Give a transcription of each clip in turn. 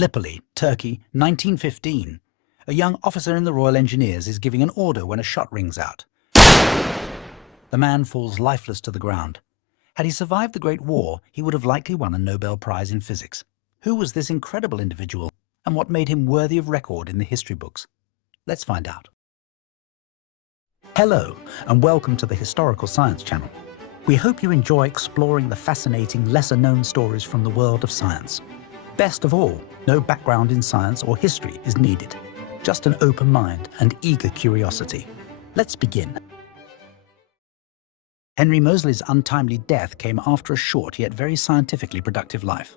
Gallipoli, Turkey, 1915. A young officer in the Royal Engineers is giving an order when a shot rings out. The man falls lifeless to the ground. Had he survived the Great War, he would have likely won a Nobel Prize in physics. Who was this incredible individual, and what made him worthy of record in the history books? Let's find out. Hello, and welcome to the Historical Science Channel. We hope you enjoy exploring the fascinating, lesser-known stories from the world of science. Best of all, no background in science or history is needed. Just an open mind and eager curiosity. Let's begin. Henry Moseley's untimely death came after a short yet very scientifically productive life.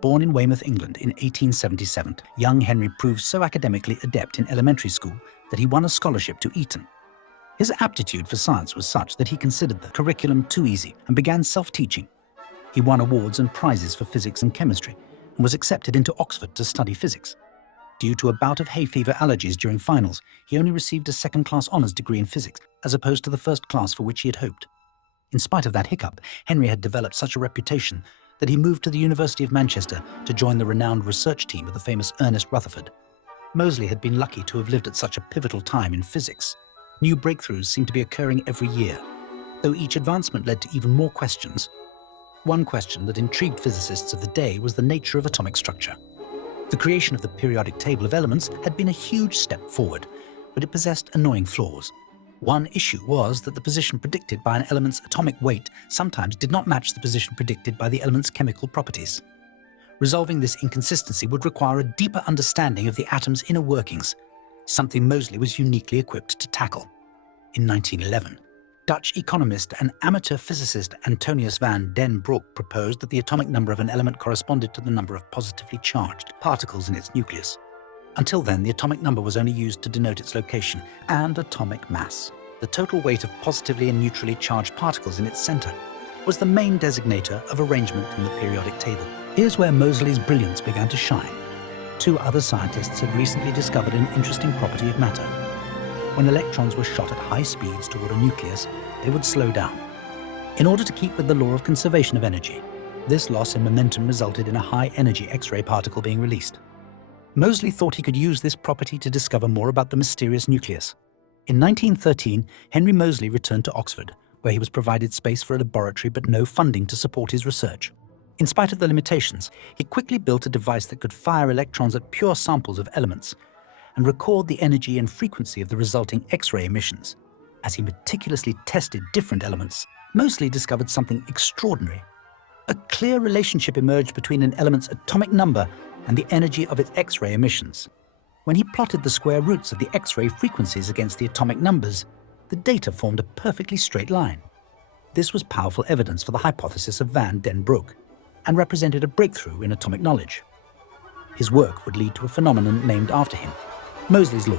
Born in Weymouth, England in 1877, young Henry proved so academically adept in elementary school that he won a scholarship to Eton. His aptitude for science was such that he considered the curriculum too easy and began self-teaching. He won awards and prizes for physics and chemistry and was accepted into Oxford to study physics. Due to a bout of hay fever allergies during finals, he only received a second-class honours degree in physics, as opposed to the first class for which he had hoped. In spite of that hiccup, Henry had developed such a reputation that he moved to the University of Manchester to join the renowned research team of the famous Ernest Rutherford. Moseley had been lucky to have lived at such a pivotal time in physics. New breakthroughs seemed to be occurring every year, though each advancement led to even more questions. One question that intrigued physicists of the day was the nature of atomic structure. The creation of the periodic table of elements had been a huge step forward, but it possessed annoying flaws. One issue was that the position predicted by an element's atomic weight sometimes did not match the position predicted by the element's chemical properties. Resolving this inconsistency would require a deeper understanding of the atom's inner workings, something Moseley was uniquely equipped to tackle. In 1911, Dutch economist and amateur physicist Antonius van den Broek proposed that the atomic number of an element corresponded to the number of positively charged particles in its nucleus. Until then, the atomic number was only used to denote its location and atomic mass. The total weight of positively and neutrally charged particles in its center was the main designator of arrangement in the periodic table. Here's where Moseley's brilliance began to shine. Two other scientists had recently discovered an interesting property of matter. When electrons were shot at high speeds toward a nucleus, they would slow down. In order to keep with the law of conservation of energy, this loss in momentum resulted in a high-energy X-ray particle being released. Moseley thought he could use this property to discover more about the mysterious nucleus. In 1913, Henry Moseley returned to Oxford, where he was provided space for a laboratory but no funding to support his research. In spite of the limitations, he quickly built a device that could fire electrons at pure samples of elements and record the energy and frequency of the resulting X-ray emissions. As he meticulously tested different elements, Moseley discovered something extraordinary. A clear relationship emerged between an element's atomic number and the energy of its X-ray emissions. When he plotted the square roots of the X-ray frequencies against the atomic numbers, the data formed a perfectly straight line. This was powerful evidence for the hypothesis of van den Broek and represented a breakthrough in atomic knowledge. His work would lead to a phenomenon named after him, Moseley's law.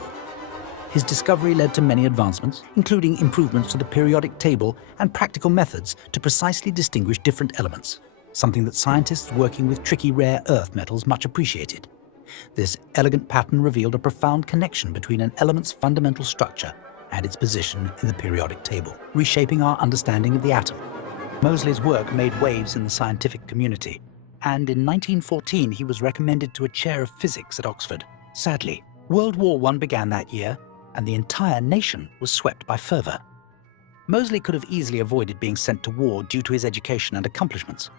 His discovery led to many advancements, including improvements to the periodic table and practical methods to precisely distinguish different elements, something that scientists working with tricky rare earth metals much appreciated. This elegant pattern revealed a profound connection between an element's fundamental structure and its position in the periodic table, reshaping our understanding of the atom. Moseley's work made waves in the scientific community, and in 1914 he was recommended to a chair of physics at Oxford. Sadly, World War I began that year, and the entire nation was swept by fervor. Moseley could have easily avoided being sent to war due to his education and accomplishments.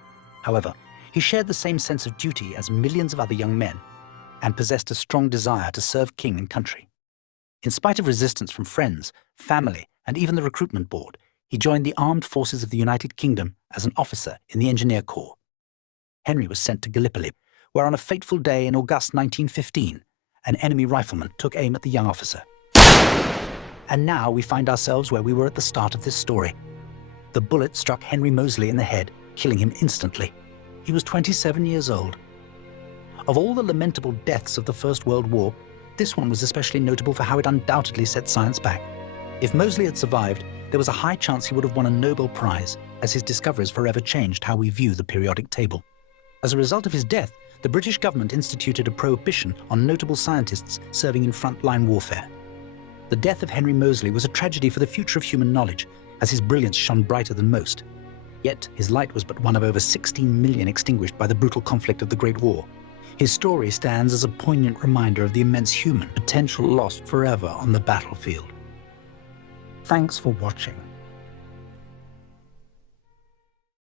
However, he shared the same sense of duty as millions of other young men and possessed a strong desire to serve king and country. In spite of resistance from friends, family, and even the recruitment board, he joined the armed forces of the United Kingdom as an officer in the Engineer Corps. Henry was sent to Gallipoli, where on a fateful day in August 1915, an enemy rifleman took aim at the young officer. And now we find ourselves where we were at the start of this story. The bullet struck Henry Moseley in the head, killing him instantly. He was 27 years old. Of all the lamentable deaths of the First World War, this one was especially notable for how it undoubtedly set science back. If Moseley had survived, there was a high chance he would have won a Nobel Prize, as his discoveries forever changed how we view the periodic table. As a result of his death, the British government instituted a prohibition on notable scientists serving in frontline warfare. The death of Henry Moseley was a tragedy for the future of human knowledge, as his brilliance shone brighter than most. Yet his light was but one of over 16 million extinguished by the brutal conflict of the Great War. His story stands as a poignant reminder of the immense human potential lost forever on the battlefield. Thanks for watching.